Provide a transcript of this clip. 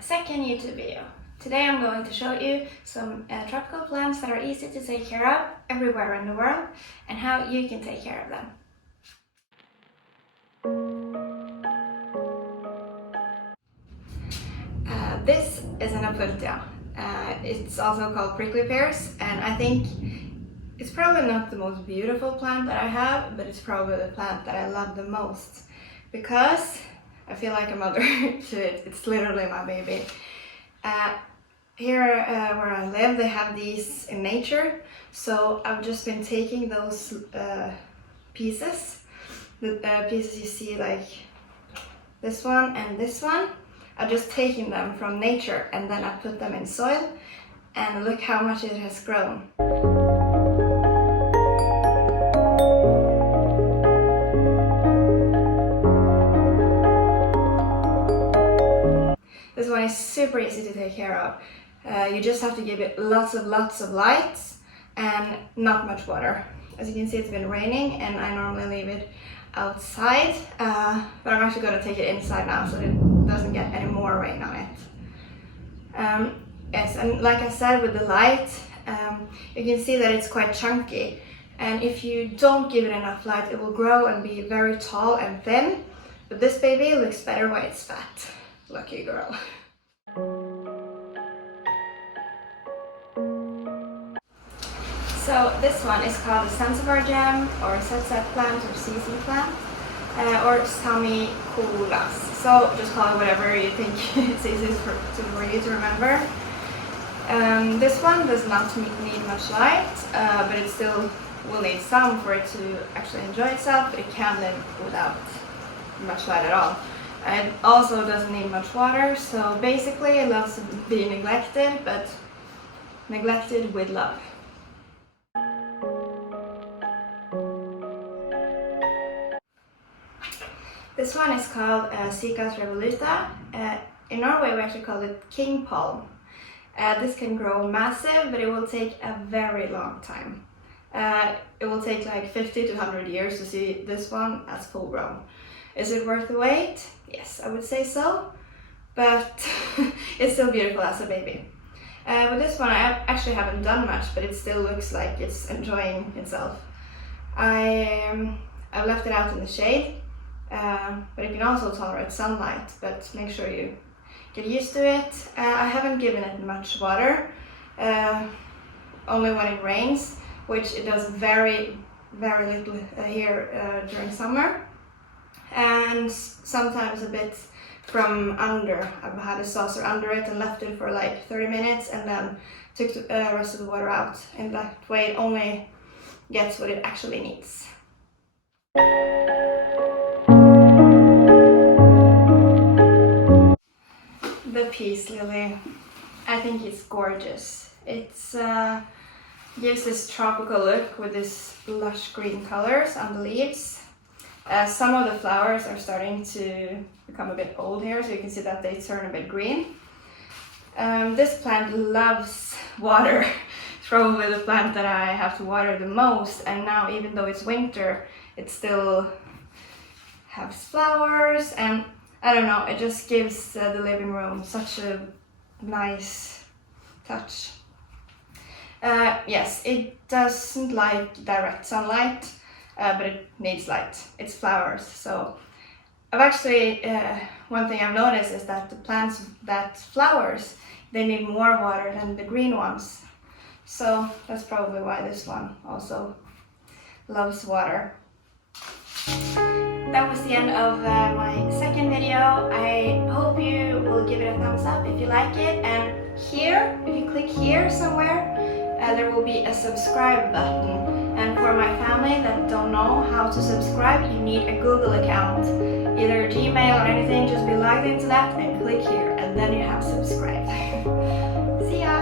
second YouTube video. Today I'm going to show you some tropical plants that are easy to take care of everywhere in the world and how you can take care of them. This is an apuntia. It's also called prickly pears, and I think it's probably not the most beautiful plant that I have, but it's probably the plant that I love the most because I feel like a mother to it. It's literally my baby. Here where I live, they have these in nature, so I've just been taking those pieces, the pieces you see, like this one and this one. I'm just taking them from nature and then I put them in soil, and look how much it has grown. This one is super easy to take care of. You just have to give it lots of light and not much water. As you can see, it's been raining and I normally leave it outside, but I'm actually going to take it inside now so it doesn't get any more rain on it. Yes, and like I said, with the light, you can see that it's quite chunky, and if you don't give it enough light, it will grow and be very tall and thin, but this baby looks better when it's fat. Lucky girl. So this one is called the Zanzibar gem, or Zet plant, or CC plant, or Samicaulis. So just call it whatever you think it's easiest for you to remember. This one does not need much light, but it still will need some for it to actually enjoy itself, but it can live without much light at all. It also doesn't need much water, so basically it loves to be neglected, but neglected with love. This one is called Cicas revoluta. In Norway we actually call it king palm. This can grow massive, but it will take a very long time. It will take like 50 to 100 years to see this one as full grown. Is it worth the wait? Yes, I would say so, but it's still beautiful as a baby. With this one I actually haven't done much, but it still looks like it's enjoying itself. I've left it out in the shade, but it can also tolerate sunlight, but make sure you get used to it. I haven't given it much water, only when it rains, which it does very little here during summer. And sometimes a bit from under. I've had a saucer under it and left it for like 30 minutes and then took the rest of the water out. In that way it only gets what it actually needs. The peace lily. I think it's gorgeous. It's gives this tropical look with this lush green colors on the leaves. Some of the flowers are starting to become a bit old here, so you can see that they turn a bit green. This plant loves water. It's probably the plant that I have to water the most, and now even though it's winter, it still has flowers, and I don't know, it just gives the living room such a nice touch. Yes, it doesn't like direct sunlight, but it needs light. It's flowers, so I've actually, one thing I've noticed is that the plants that flowers, they need more water than the green ones. So that's probably why this one also loves water. That was the end of my second video. I hope you will give it a thumbs up if you like it, and here, if you click here somewhere, there will be a subscribe button. And for my family that don't know how to subscribe, you need a Google account, either Gmail or anything. Just be logged into that and click here, and then you have subscribed. See ya!